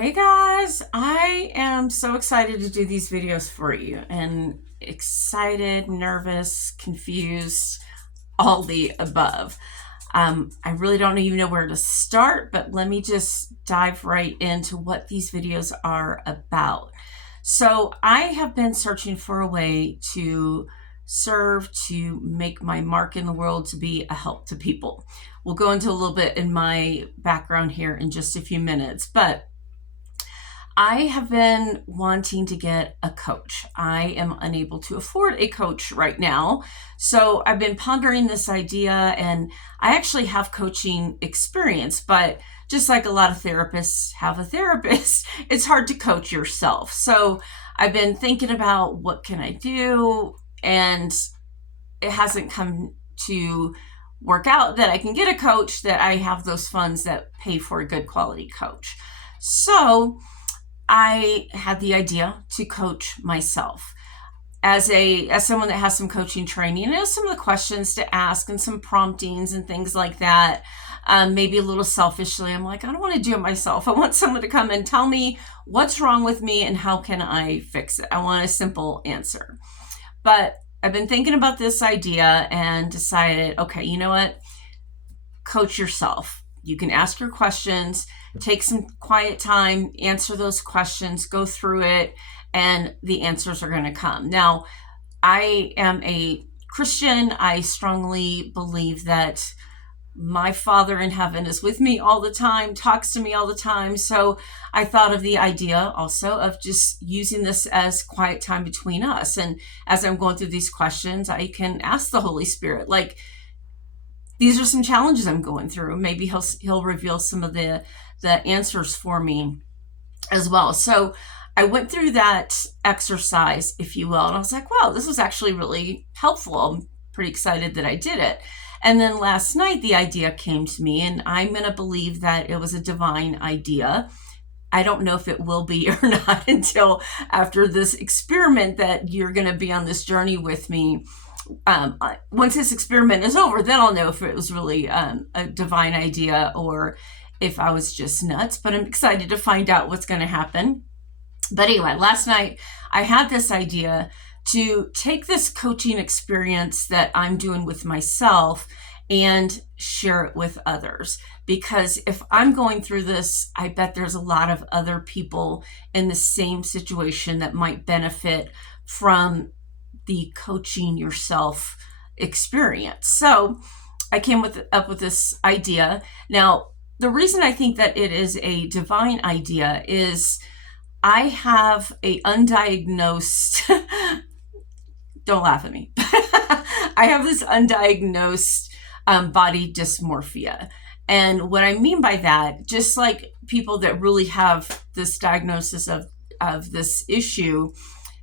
Hey guys, I am so excited to do these videos for you and excited, nervous, confused, all the above. I really don't even know where to start, but let me just dive right into what these videos are about. So I have been searching for a way to serve, to make my mark in the world, to be a help to people. We'll go into a little bit in my background here in just a few minutes, but I have been wanting to get a coach. I am unable to afford a coach right now. So I've been pondering this idea, and I actually have coaching experience, but just like a lot of therapists have a therapist, it's hard to coach yourself. So I've been thinking about what can I do, and it hasn't come to work out that I can get a coach, that I have those funds that pay for a good quality coach. So I had the idea to coach myself as someone that has some coaching training. And some of the questions to ask and some promptings and things like that. Maybe a little selfishly, I'm like, I don't want to do it myself. I want someone to come and tell me what's wrong with me and how can I fix it. I want a simple answer. But I've been thinking about this idea and decided, okay, you know what? Coach yourself. You can ask your questions, take some quiet time, answer those questions, go through it, and the answers are going to come. Now, I am a Christian. I strongly believe that my Father in heaven is with me all the time, talks to me all the time. So I thought of the idea also of just using this as quiet time between us. And as I'm going through these questions, I can ask the Holy Spirit, like, these are some challenges I'm going through. Maybe he'll reveal some of the answers for me as well. So I went through that exercise, if you will, and I was like, wow, this was actually really helpful. I'm pretty excited that I did it. And then last night, the idea came to me, and I'm going to believe that it was a divine idea. I don't know if it will be or not until after this experiment that you're going to be on this journey with me. Once this experiment is over, then I'll know if it was really a divine idea or if I was just nuts. But I'm excited to find out what's going to happen. But anyway, last night I had this idea to take this coaching experience that I'm doing with myself and share it with others. Because if I'm going through this, I bet there's a lot of other people in the same situation that might benefit from the coaching yourself experience. So I came up with this idea. Now, the reason I think that it is a divine idea is I have a undiagnosed, don't laugh at me. I have this undiagnosed body dysmorphia. And what I mean by that, just like people that really have this diagnosis of this issue,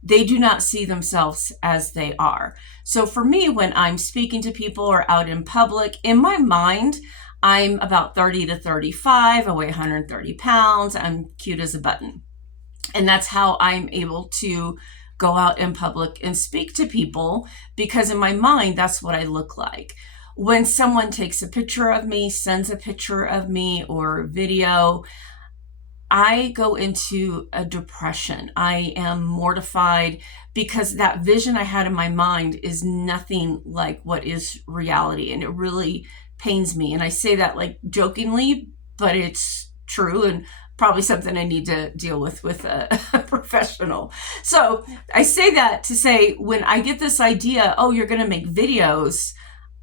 they do not see themselves as they are. So for me, when I'm speaking to people or out in public, in my mind, I'm about 30 to 35, I weigh 130 pounds, I'm cute as a button. And that's how I'm able to go out in public and speak to people, because in my mind, that's what I look like. When someone takes a picture of me, sends a picture of me or video, I go into a depression. I am mortified because that vision I had in my mind is nothing like what is reality. And it really pains me. And I say that like jokingly, but it's true and probably something I need to deal with a professional. So I say that to say, when I get this idea, oh, you're going to make videos,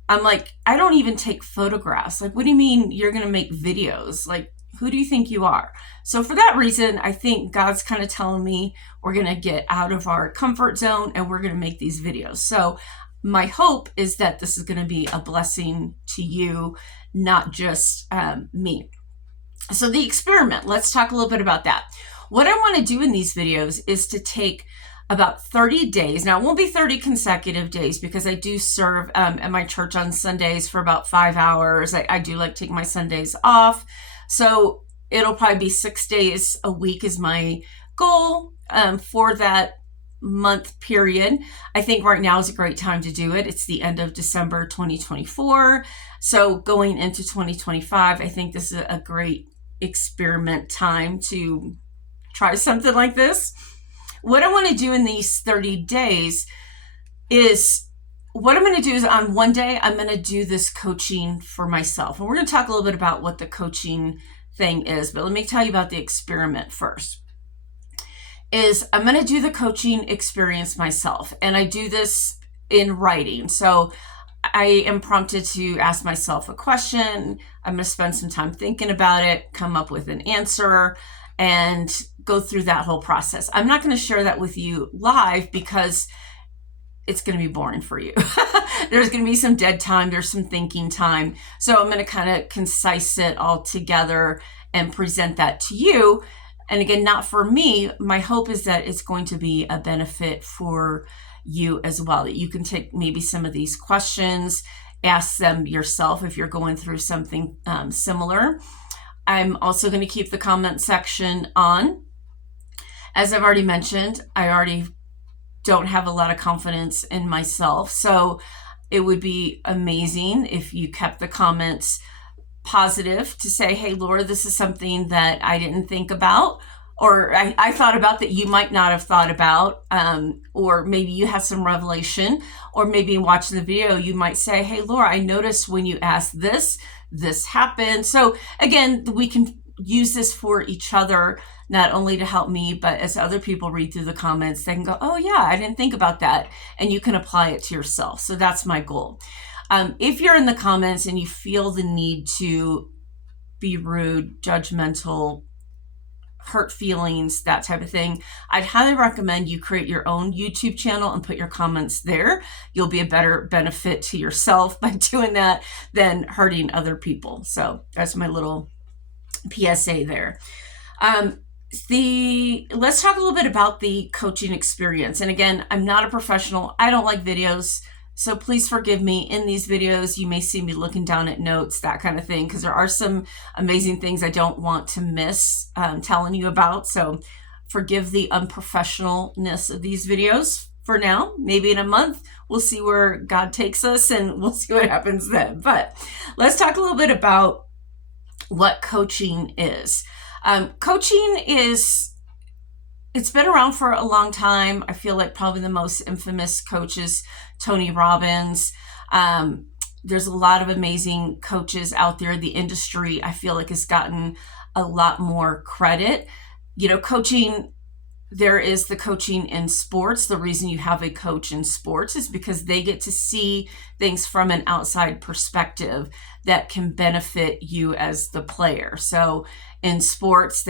I'm like, I don't even take photographs. Like, what do you mean you're going to make videos? Like, who do you think you are? So for that reason, I think God's kind of telling me we're going to get out of our comfort zone and we're going to make these videos. So my hope is that this is going to be a blessing to you, not just me. So the experiment, let's talk a little bit about that. What I want to do in these videos is to take about 30 days. Now, it won't be 30 consecutive days because I do serve at my church on Sundays for about 5 hours. I do like taking my Sundays off. So it'll probably be 6 days a week is my goal for that month period. I think right now is a great time to do it. It's the end of December 2024. So going into 2025, I think this is a great experiment time to try something like this. What I want to do in these 30 days is what I'm going to do is on one day, I'm going to do this coaching for myself. And we're going to talk a little bit about what the coaching thing is, but let me tell you about the experiment first. Is I'm going to do the coaching experience myself. And I do this in writing. So I am prompted to ask myself a question. I'm going to spend some time thinking about it, come up with an answer, and go through that whole process. I'm not going to share that with you live because it's going to be boring for you. There's going to be some dead time. There's some thinking time. So I'm going to kind of concise it all together and present that to you. And again, not for me. My hope is that it's going to be a benefit for you as well, that you can take maybe some of these questions, ask them yourself if you're going through something similar. I'm also going to keep the comment section on. As I've already mentioned, I already don't have a lot of confidence in myself. So it would be amazing if you kept the comments positive to say, hey, Laura, this is something that I didn't think about, or I thought about that you might not have thought about, or maybe you had some revelation, or maybe watching the video, you might say, hey, Laura, I noticed when you asked this happened. So again, we can use this for each other, not only to help me, but as other people read through the comments, they can go, oh yeah, I didn't think about that. And you can apply it to yourself. So that's my goal. If you're in the comments and you feel the need to be rude, judgmental, hurt feelings, that type of thing, I'd highly recommend you create your own YouTube channel and put your comments there. You'll be a better benefit to yourself by doing that than hurting other people. So that's my little PSA there. Let's talk a little bit about the coaching experience. And again, I'm not a professional. I don't like videos. So please forgive me. In these videos, you may see me looking down at notes, that kind of thing, because there are some amazing things I don't want to miss telling you about. So forgive the unprofessionalness of these videos for now. Maybe in a month, we'll see where God takes us and we'll see what happens then. But let's talk a little bit about what coaching is. Coaching it's been around for a long time. I feel like probably the most infamous coach is Tony Robbins. There's a lot of amazing coaches out there. The industry, I feel like, has gotten a lot more credit. You know, coaching, there is the coaching in sports. The reason you have a coach in sports is because they get to see things from an outside perspective that can benefit you as the player. So in sports,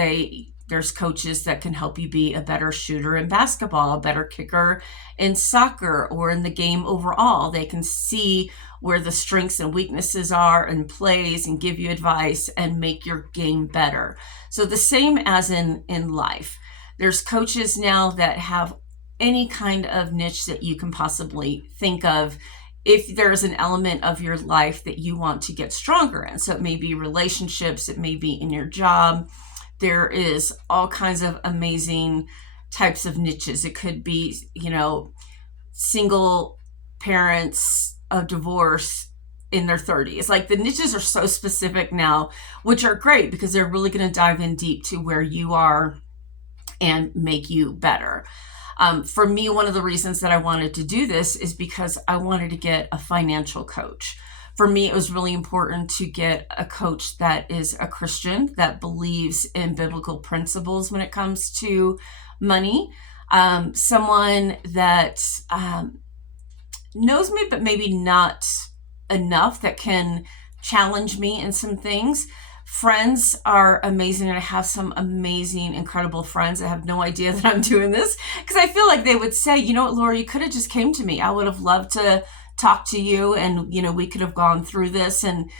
there's coaches that can help you be a better shooter in basketball, a better kicker in soccer, or in the game overall. They can see where the strengths and weaknesses are and plays and give you advice and make your game better. So the same as in life. There's coaches now that have any kind of niche that you can possibly think of if there's an element of your life that you want to get stronger in. So it may be relationships, it may be in your job. There is all kinds of amazing types of niches. It could be, you know, single parents of divorce in their 30s. Like, the niches are so specific now, which are great because they're really going to dive in deep to where you are and make you better. For me, one of the reasons that I wanted to do this is because I wanted to get a financial coach. For me, it was really important to get a coach that is a Christian, that believes in biblical principles when it comes to money. Someone that knows me, but maybe not enough, that can challenge me in some things. Friends are amazing, and I have some amazing, incredible friends that have no idea that I'm doing this, because I feel like they would say, you know what, Laura, you could have just came to me. I would have loved to talk to you, and, you know, we could have gone through this, and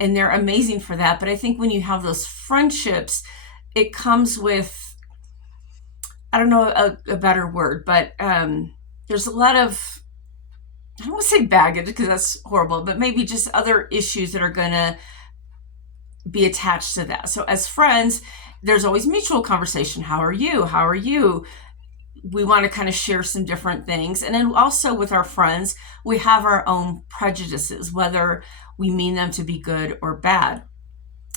they're amazing for that. But I think when you have those friendships, it comes with, I don't know a better word, but there's a lot of, I don't want to say baggage because that's horrible, but maybe just other issues that are going to be attached to that. So as friends, there's always mutual conversation. How are you? How are you? We want to kind of share some different things. And then also with our friends, we have our own prejudices, whether we mean them to be good or bad.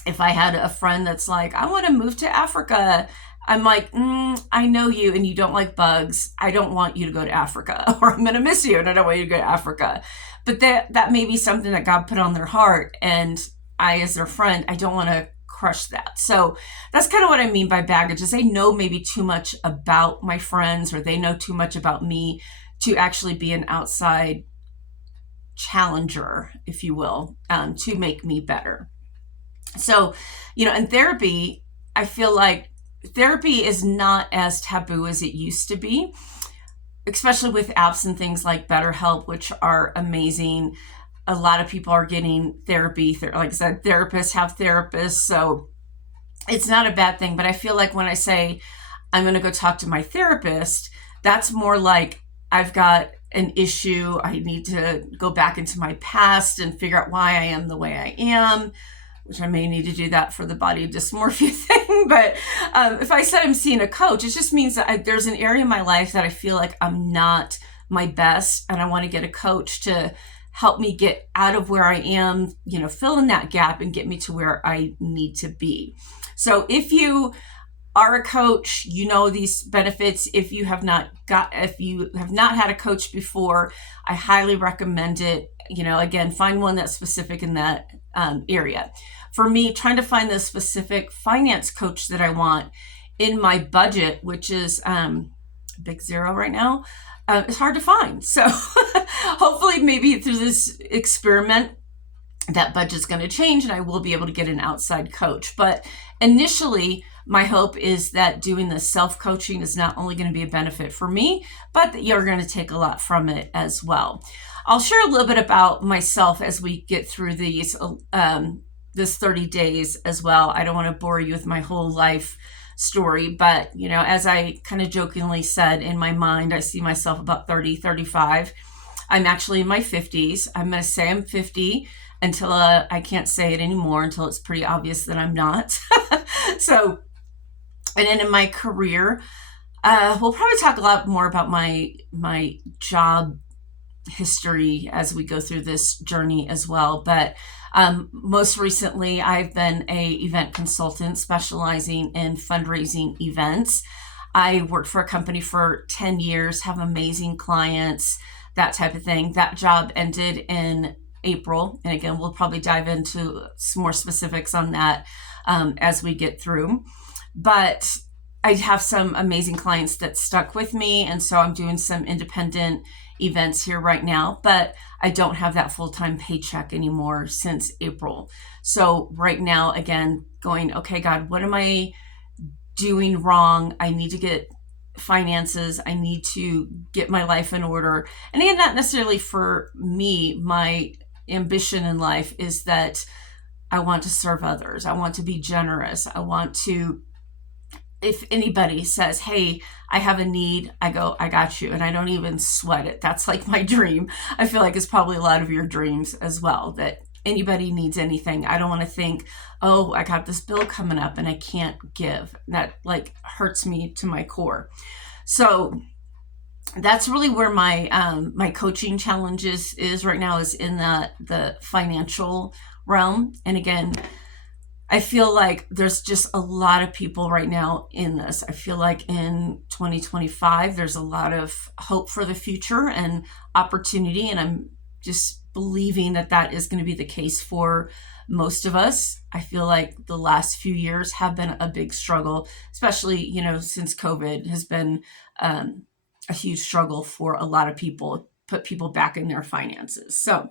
If I had a friend that's like, I want to move to Africa, I'm like, I know you and you don't like bugs. I don't want you to go to Africa, or I'm going to miss you and I don't want you to go to Africa. But that may be something that God put on their heart. And I, as their friend, I don't want to crush that. So that's kind of what I mean by baggage, is they know maybe too much about my friends, or they know too much about me to actually be an outside challenger, if you will, to make me better. So, in therapy, I feel like therapy is not as taboo as it used to be, especially with apps and things like BetterHelp, which are amazing. A lot of people are getting therapy. Like I said, therapists have therapists. So it's not a bad thing. But I feel like when I say I'm going to go talk to my therapist, that's more like I've got an issue. I need to go back into my past and figure out why I am the way I am, which I may need to do that for the body dysmorphia thing. But if I said I'm seeing a coach, it just means that there's an area in my life that I feel like I'm not my best, and I want to get a coach to help me get out of where I am, fill in that gap and get me to where I need to be. So if you are a coach, you know these benefits. If you have not had a coach before, I highly recommend it. Again, find one that's specific in that area. For me, trying to find the specific finance coach that I want in my budget, which is big zero right now, it's hard to find. So hopefully maybe through this experiment, that budget's going to change and I will be able to get an outside coach. But initially, my hope is that doing the self-coaching is not only going to be a benefit for me, but that you're going to take a lot from it as well. I'll share a little bit about myself as we get through these this 30 days as well. I don't want to bore you with my whole life story, but as I kind of jokingly said, in my mind, I see myself about 30, 35. I'm actually in my 50s. I'm going to say I'm 50 until I can't say it anymore, until it's pretty obvious that I'm not. So, and then in my career, we'll probably talk a lot more about my job history as we go through this journey as well. But most recently, I've been a event consultant specializing in fundraising events. I worked for a company for 10 years, have amazing clients, that type of thing. That job ended in April. And again, we'll probably dive into some more specifics on that as we get through. But I have some amazing clients that stuck with me. And so I'm doing some independent events here right now, but I don't have that full-time paycheck anymore since April. So right now, again, going, okay, God, what am I doing wrong? I need to get finances. I need to get my life in order. And again, not necessarily for me. My ambition in life is that I want to serve others. I want to be generous. I want to, if anybody says, hey, I have a need, I go, I got you. And I don't even sweat it. That's like my dream. I feel like it's probably a lot of your dreams as well, that anybody needs anything. I don't want to think, oh, I got this bill coming up and I can't give. That like hurts me to my core. So that's really where my my coaching challenges is right now, is in the financial realm. And again, I feel like there's just a lot of people right now in this. I feel like in 2025, there's a lot of hope for the future and opportunity. And I'm just believing that that is going to be the case for most of us. I feel like the last few years have been a big struggle, especially, since COVID has been a huge struggle for a lot of people, put people back in their finances. So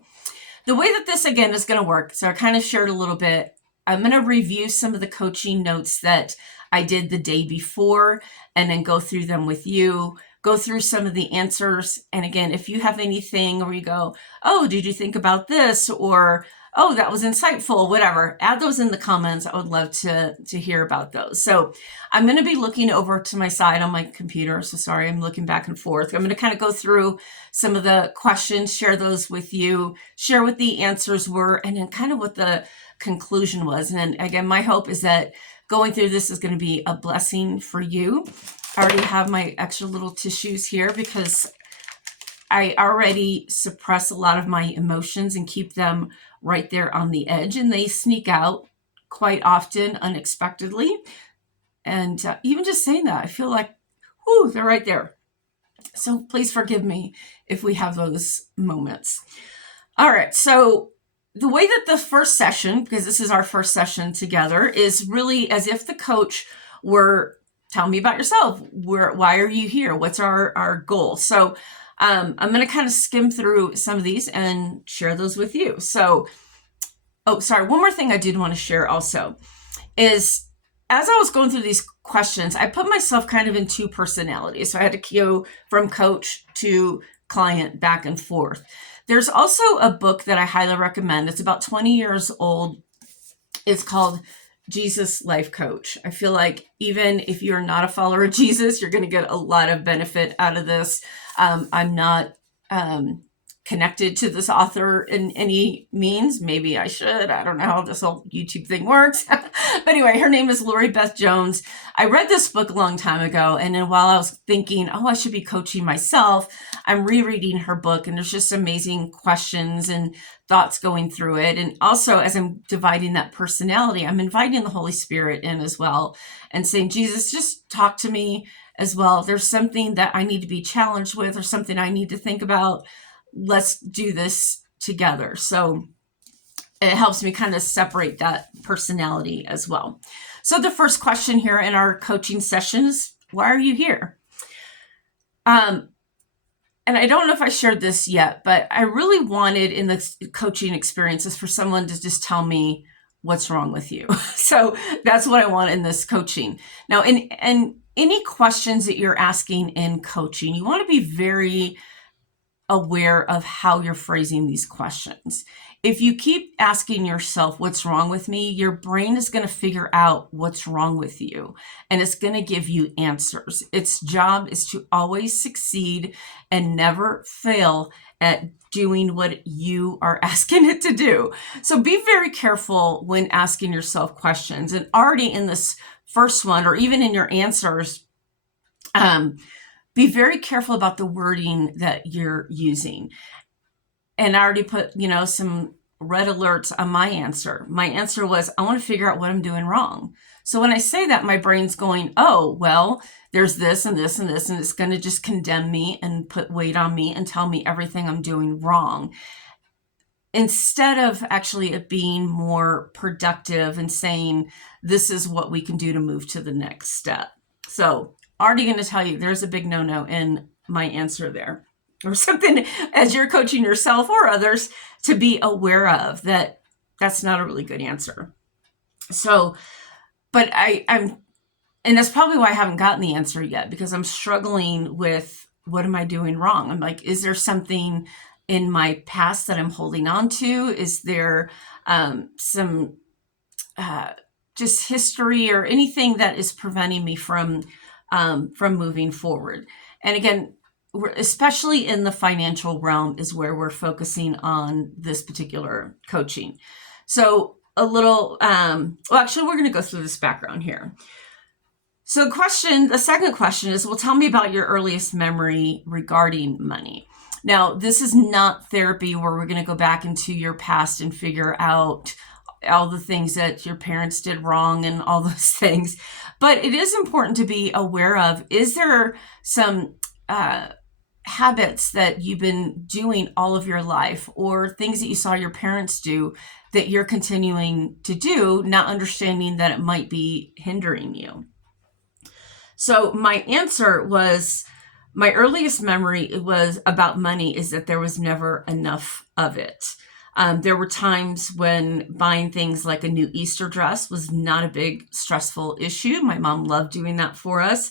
the way that this, again, is going to work, so I kind of shared a little bit. I'm going to review some of the coaching notes that I did the day before and then go through them with you, go through some of the answers. And again, if you have anything where you go, oh, did you think about this? Or, oh, that was insightful, whatever, add those in the comments. I would love to hear about those. So I'm going to be looking over to my side on my computer. So sorry, I'm looking back and forth. I'm going to kind of go through some of the questions, share those with you, share what the answers were, and then kind of what the conclusion was. And again, my hope is that going through this is going to be a blessing for you. I already have my extra little tissues here because I already suppress a lot of my emotions and keep them right there on the edge, and they sneak out quite often unexpectedly. And even just saying that, I feel like, whoo, they're right there. So please forgive me if we have those moments. All right, so the way that the first session, because this is our first session together, is really as if the coach were, tell me about yourself. Why are you here? What's our goal? So I'm going to kind of skim through some of these and share those with you. So, oh, sorry, one more thing I did want to share also is, as I was going through these questions, I put myself kind of in two personalities. So I had to go from coach to client, back and forth. There's also a book that I highly recommend. It's about 20 years old. It's called Jesus Life Coach. I feel like even if you're not a follower of Jesus, you're going to get a lot of benefit out of this. I'm not connected to this author in any means. Maybe I should. I don't know how this whole YouTube thing works. But anyway, her name is Lori Beth Jones. I read this book a long time ago. And then while I was thinking, oh, I should be coaching myself, I'm rereading her book. And there's just amazing questions and thoughts going through it. And also, as I'm dividing that personality, I'm inviting the Holy Spirit in as well and saying, Jesus, just talk to me as well. If there's something that I need to be challenged with or something I need to think about, let's do this together. So it helps me kind of separate that personality as well. So the first question here in our coaching sessions, why are you here? And I don't know if I shared this yet, but I really wanted in the coaching experiences for someone to just tell me what's wrong with you. So that's what I want in this coaching. Now, in any questions that you're asking in coaching, you want to be very aware of how you're phrasing these questions. If you keep asking yourself, what's wrong with me? Your brain is going to figure out what's wrong with you, and it's going to give you answers. Its job is to always succeed and never fail at doing what you are asking it to do. So be very careful when asking yourself questions. And already in this first one, or even in your answers, be very careful about the wording that you're using. And I already put, some red alerts on my answer. My answer was, I want to figure out what I'm doing wrong. So when I say that, my brain's going, oh, well, there's this and this and this, and it's going to just condemn me and put weight on me and tell me everything I'm doing wrong. Instead of actually it being more productive and saying, this is what we can do to move to the next step. So already going to tell you there's a big no-no in my answer there, or something as you're coaching yourself or others to be aware of that. That's not a really good answer. So, but and that's probably why I haven't gotten the answer yet, because I'm struggling with what am I doing wrong? I'm like, is there something in my past that I'm holding on to? Is there some just history or anything that is preventing me from moving forward? And again, especially in the financial realm is where we're focusing on this particular coaching. So a little, actually, we're going to go through this background here. So the second question is, well, tell me about your earliest memory regarding money. Now, this is not therapy where we're going to go back into your past and figure out all the things that your parents did wrong and all those things. But it is important to be aware of, is there some habits that you've been doing all of your life, or things that you saw your parents do that you're continuing to do, not understanding that it might be hindering you? So my answer was, my earliest memory was about money is that there was never enough of it. There were times when buying things like a new Easter dress was not a big stressful issue. My mom loved doing that for us.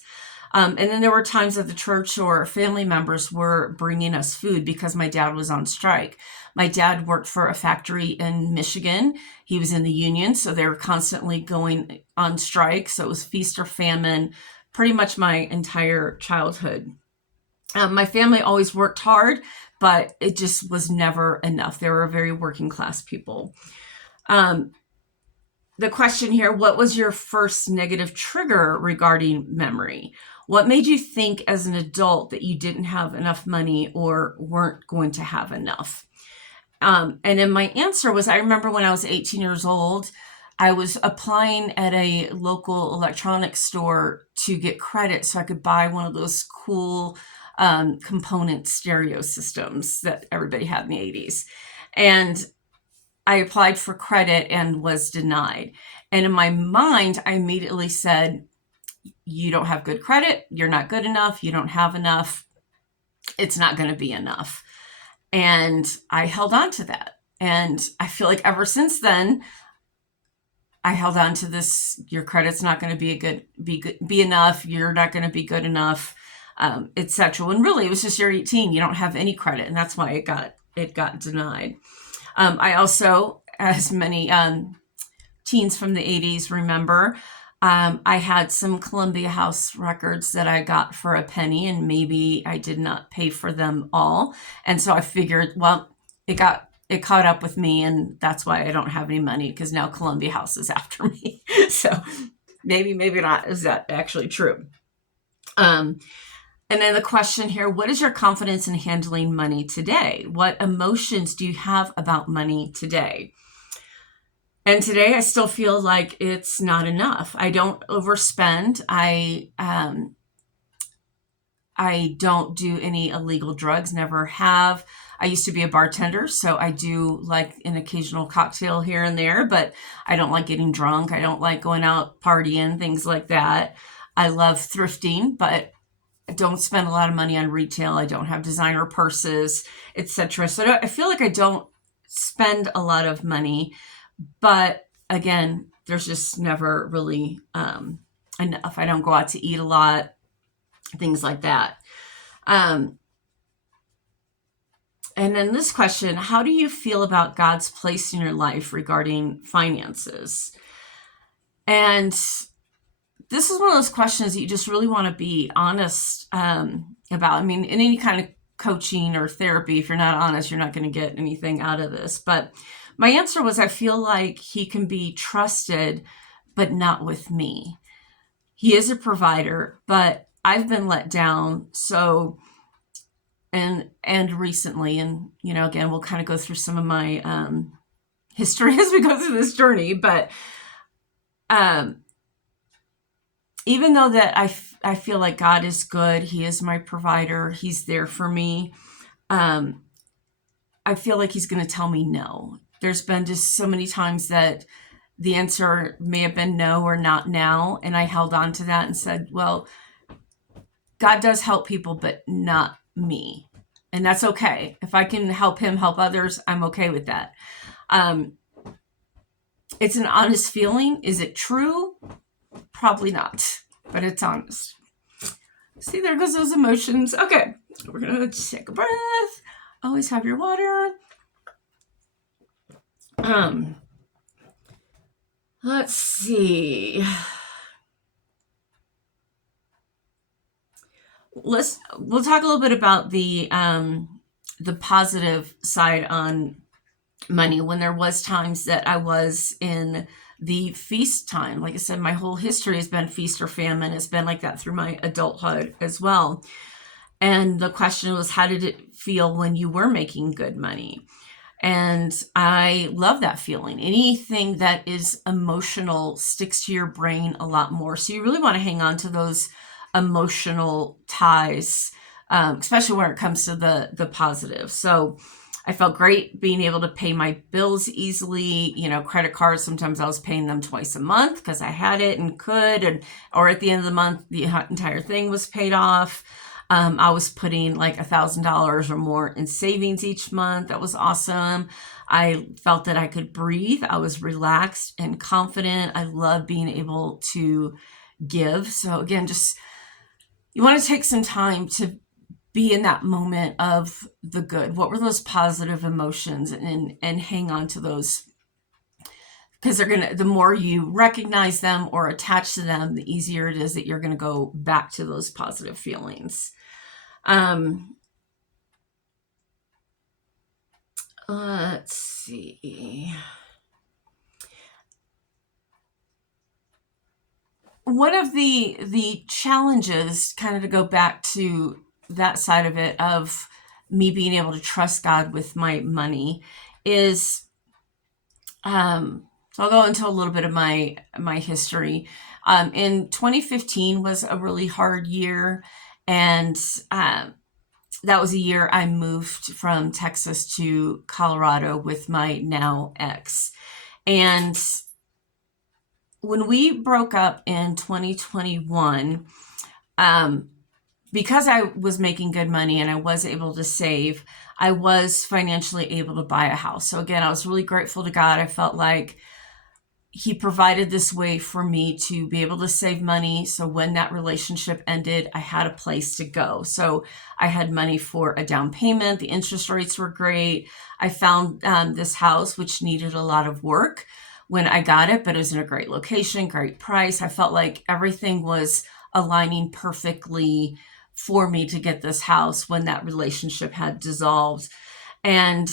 And then there were times that the church or family members were bringing us food because my dad was on strike. My dad worked for a factory in Michigan. He was in the union, so they were constantly going on strike. So it was feast or famine pretty much my entire childhood. My family always worked hard, but it just was never enough. They were very working class people. The question here, what was your first negative trigger regarding memory? What made you think as an adult that you didn't have enough money or weren't going to have enough? And then my answer was, I remember when I was 18 years old, I was applying at a local electronics store to get credit so I could buy one of those cool component stereo systems that everybody had in the 80s. And I applied for credit and was denied. And in my mind, I immediately said, you don't have good credit. You're not good enough. You don't have enough. It's not going to be enough. And I held on to that. And I feel like ever since then, I held on to this, your credit's not going to be enough. You're not going to be good enough, etc. When really it was just you're 18, you don't have any credit. And that's why it got denied. I also, as many teens from the 80s remember, I had some Columbia House records that I got for a penny, and maybe I did not pay for them all. And so I figured, well, it caught up with me, and that's why I don't have any money, because now Columbia House is after me. So maybe not. Is that actually true? And then the question here, what is your confidence in handling money today? What emotions do you have about money today? And today I still feel like it's not enough. I don't overspend. I don't do any illegal drugs, never have. I used to be a bartender, so I do like an occasional cocktail here and there, but I don't like getting drunk. I don't like going out partying, things like that. I love thrifting, but I don't spend a lot of money on retail. I don't have designer purses, etc. So I feel like I don't spend a lot of money, but again, there's just never really enough. I don't go out to eat a lot, things like that. And then this question, how do you feel about God's place in your life regarding finances? And this is one of those questions that you just really want to be honest about. I mean, in any kind of coaching or therapy, if you're not honest, you're not going to get anything out of this. But my answer was, I feel like he can be trusted, but not with me. He is a provider, but I've been let down. So, and recently, and, you know, again, we'll kind of go through some of my history as we go through this journey, but even though that I feel like God is good, he is my provider, he's there for me, I feel like he's going to tell me no. There's been just so many times that the answer may have been no or not now, and I held on to that and said, well, God does help people, but not me. And that's okay. If I can help him help others, I'm okay with that. It's an honest feeling. Is it true? Probably not, but it's honest. See, there goes those emotions. Okay, we're going to take a breath. Always have your water. Let's see. We'll talk a little bit about the positive side on money. When there was times that I was in the feast time, like I said, my whole history has been feast or famine. It's been like that through my adulthood as well. And the question was, how did it feel when you were making good money? And I love that feeling. Anything that is emotional sticks to your brain a lot more. So you really want to hang on to those emotional ties, especially when it comes to the positive. So I felt great being able to pay my bills easily. You know, credit cards, sometimes I was paying them twice a month because I had it and could, or at the end of the month, the entire thing was paid off. I was putting like $1,000 or more in savings each month. That was awesome. I felt that I could breathe. I was relaxed and confident. I love being able to give. So again, just you want to take some time to be in that moment of the good. What were those positive emotions, and hang on to those, because the more you recognize them or attach to them, the easier it is that you're going to go back to those positive feelings. Let's see. One of the challenges, kind of to go back to that side of it, of me being able to trust God with my money, is So I'll go into a little bit of my history. In 2015 was a really hard year, and that was a year I moved from Texas to Colorado with my now ex. And when we broke up in 2021, because I was making good money and I was able to save, I was financially able to buy a house. So again, I was really grateful to God. I felt like He provided this way for me to be able to save money. So when that relationship ended, I had a place to go. So I had money for a down payment. The interest rates were great. I found this house, which needed a lot of work when I got it, but it was in a great location, great price. I felt like everything was aligning perfectly for me to get this house when that relationship had dissolved. And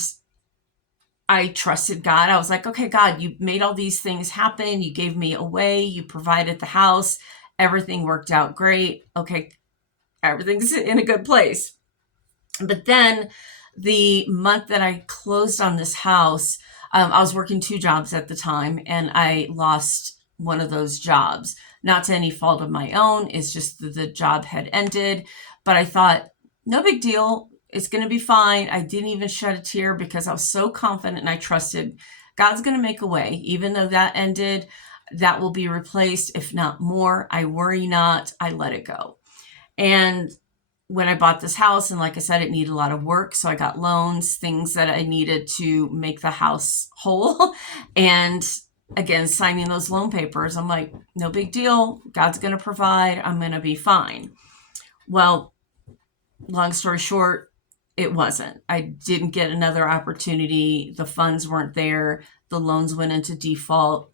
I trusted God. I was like, okay, God, you made all these things happen. You gave me a way. You provided the house. Everything worked out great. Okay, everything's in a good place. But then the month that I closed on this house, I was working 2 jobs at the time, and I lost one of those jobs. Not to any fault of my own. It's just that the job had ended. But I thought, no big deal. It's going to be fine. I didn't even shed a tear because I was so confident and I trusted God's going to make a way. Even though that ended, that will be replaced, if not more. I worry not. I let it go. And when I bought this house, and like I said, it needed a lot of work. So I got loans, things that I needed to make the house whole. And again, signing those loan papers, I'm like, no big deal. God's going to provide. I'm going to be fine. Well, long story short, it wasn't. I didn't get another opportunity. The funds weren't there. The loans went into default,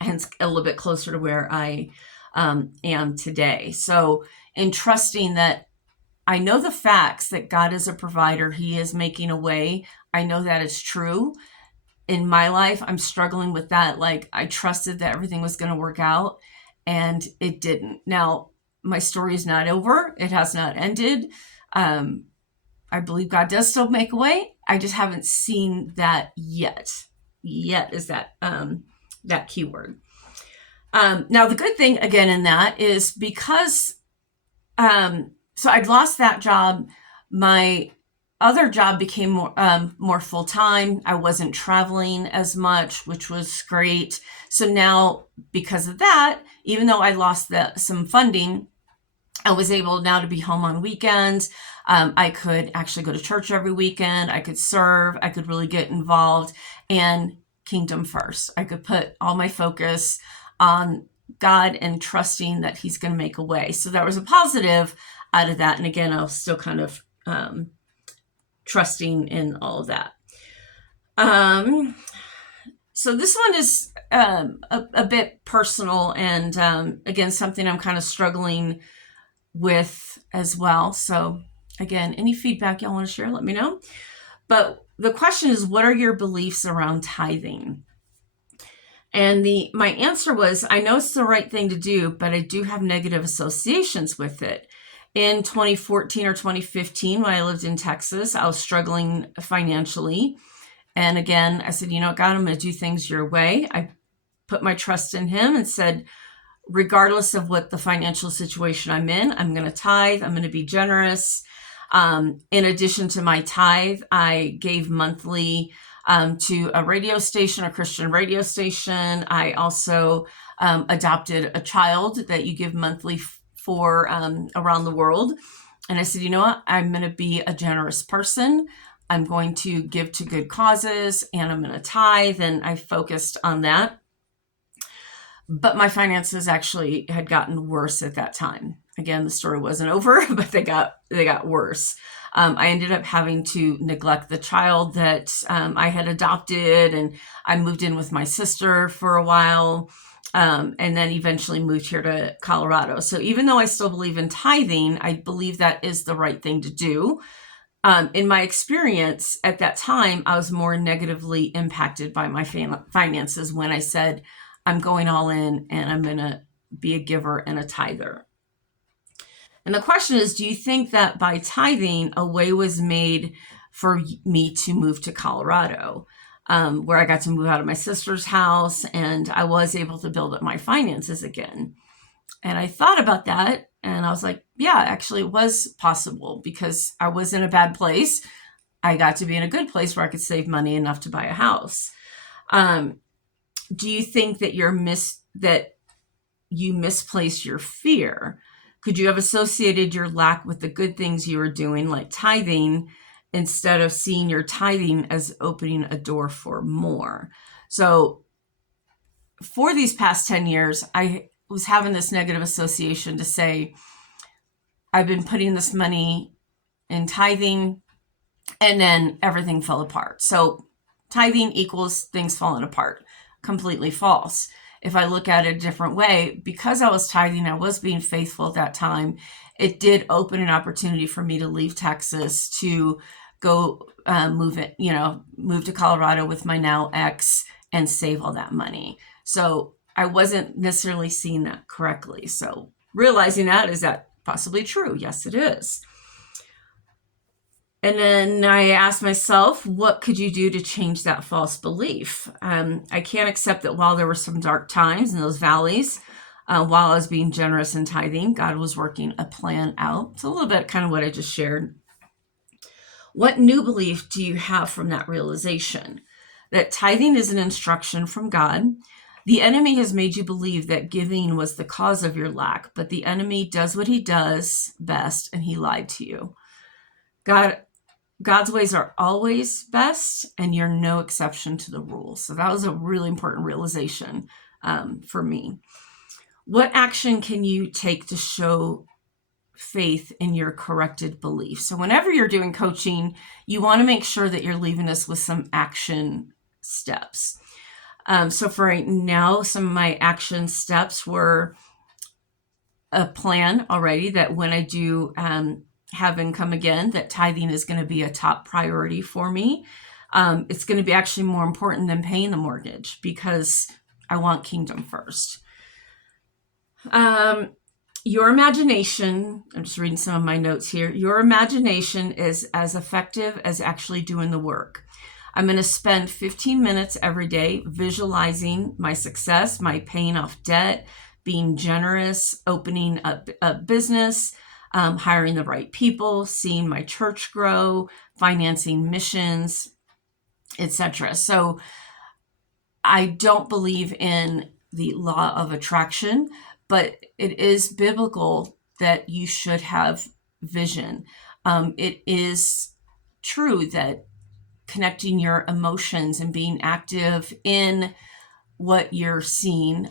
hence a little bit closer to where I am today. So in trusting that I know the facts that God is a provider, He is making a way. I know that it's true. In my life, I'm struggling with that. Like, I trusted that everything was going to work out, and it didn't. Now, my story is not over. It has not ended. I believe God does still make a way. I just haven't seen that yet. Yet is that that keyword. Now, the good thing again in that is because so I'd lost that job. My other job became more full time. I wasn't traveling as much, which was great. So now, because of that, even though I lost some funding, I was able now to be home on weekends. I could actually go to church every weekend. I could serve. I could really get involved, and kingdom first. I could put all my focus on God and trusting that He's going to make a way. So there was a positive out of that. And again, I was still kind of trusting in all of that. So this one is a bit personal, and again, something I'm kind of struggling with as well. So again, any feedback y'all want to share, let me know. But the question is, what are your beliefs around tithing? And my answer was, I know it's the right thing to do, but I do have negative associations with it. In 2014 or 2015, when I lived in Texas, I was struggling financially. And again, I said, you know what, God, I'm going to do things your way. I put my trust in Him and said, regardless of what the financial situation I'm in, I'm going to tithe. I'm going to be generous. In addition to my tithe, I gave monthly to a radio station, a Christian radio station. I also adopted a child that you give monthly for around the world. And I said, you know what? I'm going to be a generous person. I'm going to give to good causes, and I'm going to tithe. And I focused on that. But my finances actually had gotten worse at that time. Again, the story wasn't over, but they got worse. I ended up having to neglect the child that I had adopted, and I moved in with my sister for a while, and then eventually moved here to Colorado. So even though I still believe in tithing, I believe that is the right thing to do. In my experience at that time, I was more negatively impacted by my finances when I said, I'm going all in and I'm going to be a giver and a tither. And the question is, do you think that by tithing, a way was made for me to move to Colorado? where I got to move out of my sister's house, and I was able to build up my finances again. And I thought about that, and I was like, yeah, actually it was possible because I was in a bad place. I got to be in a good place where I could save money enough to buy a house. Do you think that you misplaced your fear? Could you have associated your lack with the good things you were doing, like tithing, instead of seeing your tithing as opening a door for more? So for these past 10 years, I was having this negative association to say, I've been putting this money in tithing, and then everything fell apart. So tithing equals things falling apart. Completely false. If I look at it a different way, because I was tithing, I was being faithful at that time, it did open an opportunity for me to leave Texas to go move to Colorado with my now ex and save all that money. So I wasn't necessarily seeing that correctly. So realizing that, is that possibly true? Yes, it is. And then I asked myself, what could you do to change that false belief? I can't accept that while there were some dark times in those valleys, while I was being generous in tithing, God was working a plan out. It's a little bit kind of what I just shared. What new belief do you have from that realization? That tithing is an instruction from God. The enemy has made you believe that giving was the cause of your lack, but the enemy does what he does best, and he lied to you. God's ways are always best, and you're no exception to the rule. So that was a really important realization for me. What action can you take to show faith in your corrected belief? So whenever you're doing coaching, you want to make sure that you're leaving us with some action steps. So for right now, some of my action steps were a plan already that when I do have income again, that tithing is going to be a top priority for me. It's going to be actually more important than paying the mortgage because I want kingdom first. Your imagination, I'm just reading some of my notes here. Your imagination is as effective as actually doing the work. I'm going to spend 15 minutes every day visualizing my success, my paying off debt, being generous, opening up a business, hiring the right people, seeing my church grow, financing missions, etc. So I don't believe in the law of attraction, but it is biblical that you should have vision. It is true that connecting your emotions and being active in what you're seeing.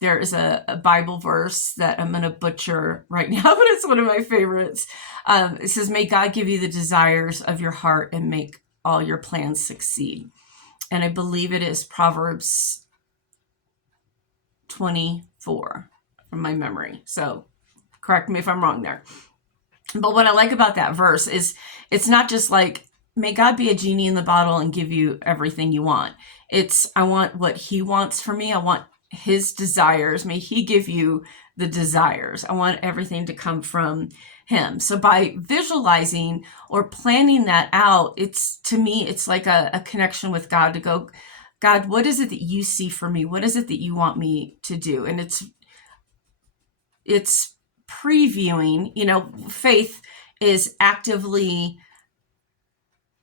There is a Bible verse that I'm going to butcher right now, but it's one of my favorites. It says, may God give you the desires of your heart and make all your plans succeed. And I believe it is Proverbs 24 from my memory. So correct me if I'm wrong there. But what I like about that verse is it's not just like, may God be a genie in the bottle and give you everything you want. It's, I want what he wants for me. I want his desires. May he give you the desires. I want everything to come from him. So by visualizing or planning that out, it's, to me, it's like a connection with God to go, God, what is it that you see for me? What is it that you want me to do? And it's previewing, faith is actively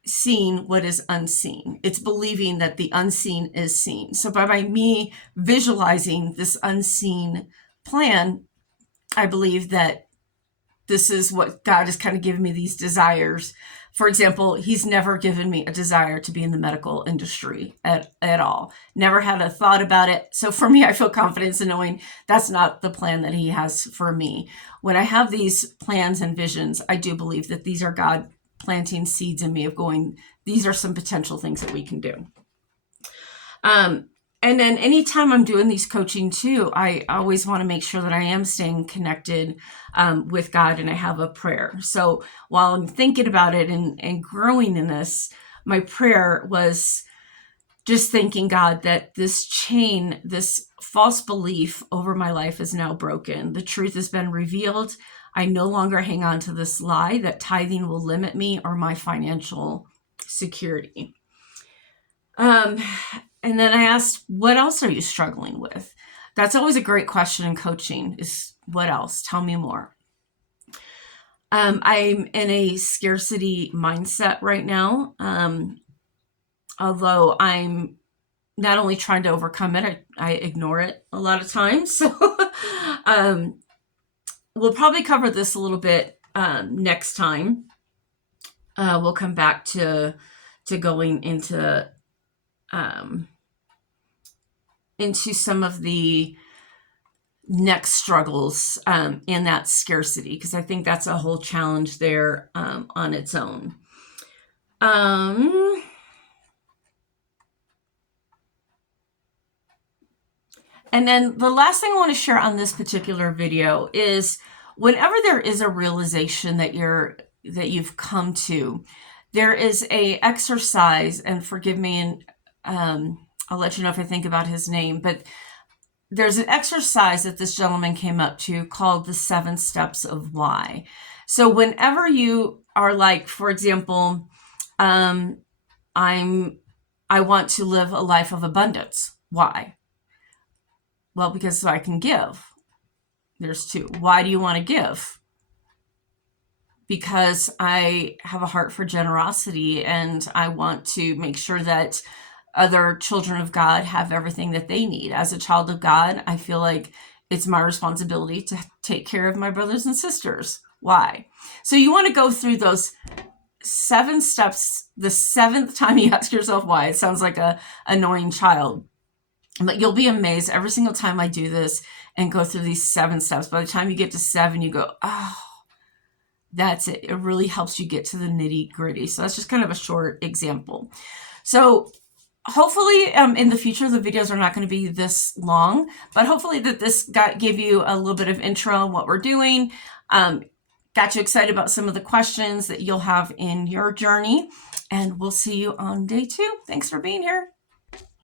seeing what is unseen. It's believing that the unseen is seen. So by me visualizing this unseen plan, I believe that this is what God has kind of given me, these desires. For example, he's never given me a desire to be in the medical industry at all. Never had a thought about it. So for me, I feel confidence in knowing that's not the plan that he has for me. When I have these plans and visions, I do believe that these are God planting seeds in me of going, these are some potential things that we can do. And then anytime I'm doing these coaching too, I always want to make sure that I am staying connected with God and I have a prayer. So while I'm thinking about it and growing in this, my prayer was just thanking God that this chain, this false belief over my life is now broken. The truth has been revealed. I no longer hang on to this lie that tithing will limit me or my financial security. Um, and then I asked, what else are you struggling with? That's always a great question in coaching is what else? Tell me more. I'm in a scarcity mindset right now. Although I'm not only trying to overcome it, I ignore it a lot of times. So um, we'll probably cover this a little bit next time. We'll come back to going um, into some of the next struggles in that scarcity, because I think that's a whole challenge there on its own. And then the last thing I want to share on this particular video is whenever there is a realization that you've come to, there is a exercise, and forgive me, and I'll let you know if I think about his name, but there's an exercise that this gentleman came up to called the 7 steps of why. So whenever you are like, for example, I want to live a life of abundance. Why? Well, because so I can give. There's 2. Why do you want to give? Because I have a heart for generosity and I want to make sure that other children of God have everything that they need. As a child of God, I feel like it's my responsibility to take care of my brothers and sisters. Why? So you want to go through those 7 steps. The 7th time you ask yourself why, it sounds like a annoying child. But you'll be amazed every single time I do this and go through these 7 steps. By the time you get to 7, you go, oh, that's it. It really helps you get to the nitty gritty. So that's just kind of a short example. So hopefully in the future, the videos are not going to be this long, but hopefully that this gave you a little bit of intro on what we're doing. Got you excited about some of the questions that you'll have in your journey. And we'll see you on day 2. Thanks for being here.